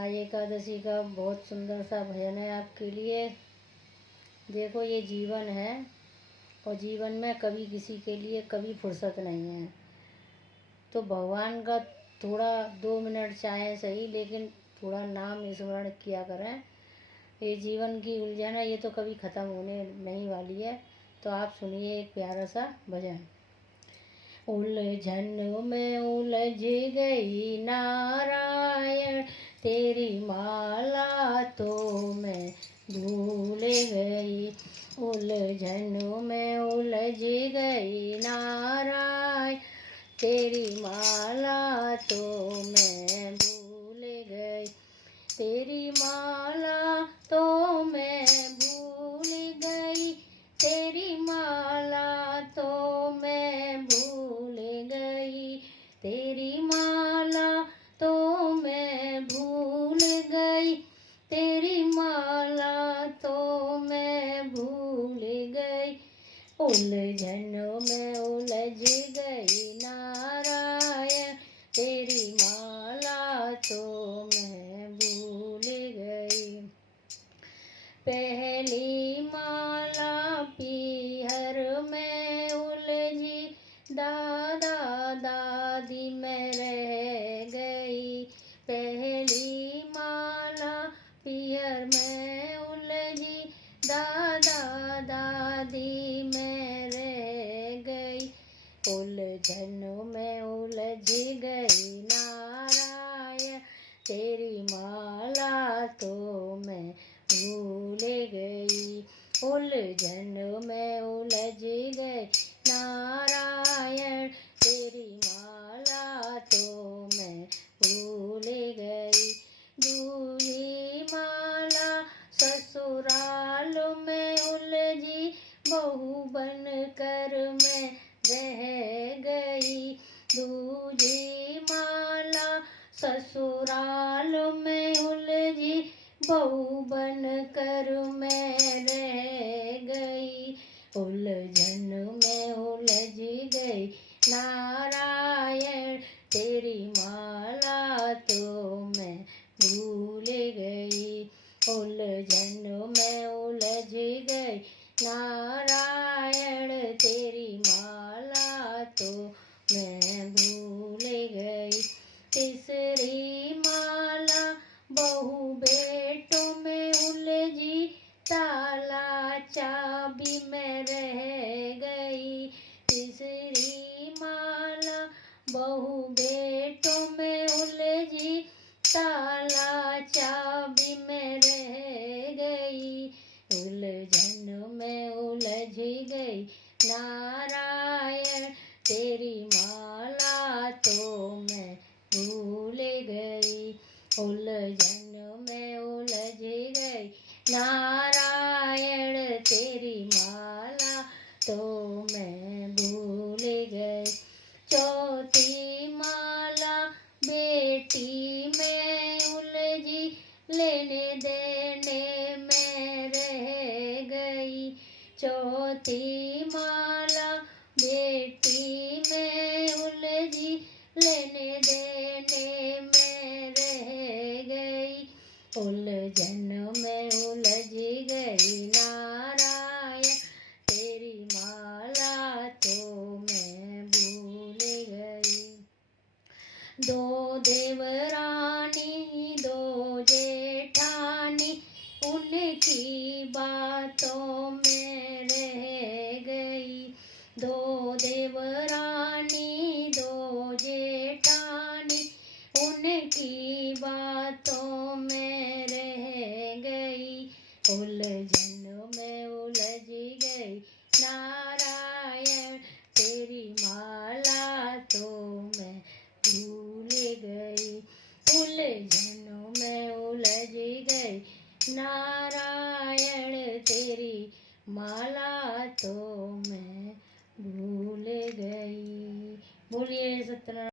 आज एकादशी का बहुत सुंदर सा भजन है आपके लिए। देखो, ये जीवन है और जीवन में कभी किसी के लिए कभी फुर्सत नहीं है, तो भगवान का थोड़ा 2 मिनट चाहे सही, लेकिन थोड़ा नाम स्मरण किया करें। ये जीवन की उलझन है, ये तो कभी ख़त्म होने नहीं वाली है। तो आप सुनिए एक प्यारा सा भजन। उलझन में उलझ गई नारायण, तेरी माला तो मैं भूल गई। उलझन में उलझ गई नारायण, तेरी माला तो मैं भूल गई। तेरी माला तो मैं भूल गई, तेरी माला तो मैं भूल गई। तेरी माला तो मैं भूल गई, तेरी माला तो मैं भूल गई। उलझन में उलझ गई नारायण, तेरी माला तो मैं भूल गई। पहली माला पीहर में उलझी, दादा दादी में रह गई। पहली माला पीहर में उलझी, दादा दादी में रह गई। उलझन में उलझ गई नारायण, तेरी माला तो मैं भूल गई। उलझन में उलझ गई नारायण, तेरी माला तो मैं भूल गई। दूसरी माला ससुराल में उलझी, बहू बन कर मैं रह गई। दूसरी माला ससुराल में उलझी, बहू बन कर मैं रह गई। उलझन में उलझ गई नारायण, तेरी माला तो मैं भूल गई। उलझन में उलझ गई नारायण, तेरी माला तो मैं भूल गई। तीसरी माला बहू बेटों में उलझी, ताला चाबी में रह गई। तीसरी माला बहू बेटों में उलझी, ताला चाबी में रह गई। उलझन में उलझ गई नारायण, तेरी माला तो मैं भूल गई। उलझन में उलझ गई नारायण, तेरी माला तो मैं भूल गई। चौथी माला बेटी में उलझी, लेने देने में रह गई। चौथी माला बेटी में उलझी, लेने देने में रह गई। उलझन में उलझ गई नारायण, तेरी माला तो मैं भूल गई। दो देवरानी दो जेठानी, उनकी बातों में रह गई। दो देवरानी दो जेठानी, उनकी बातों में रह गई। उलझन में उलझ गई नारायण, तेरी माला तो मैं भूल गई। उलझन में उलझ गई नारायण, तेरी माला तो मैं भूल गई। बोलिए सत्यनारायण।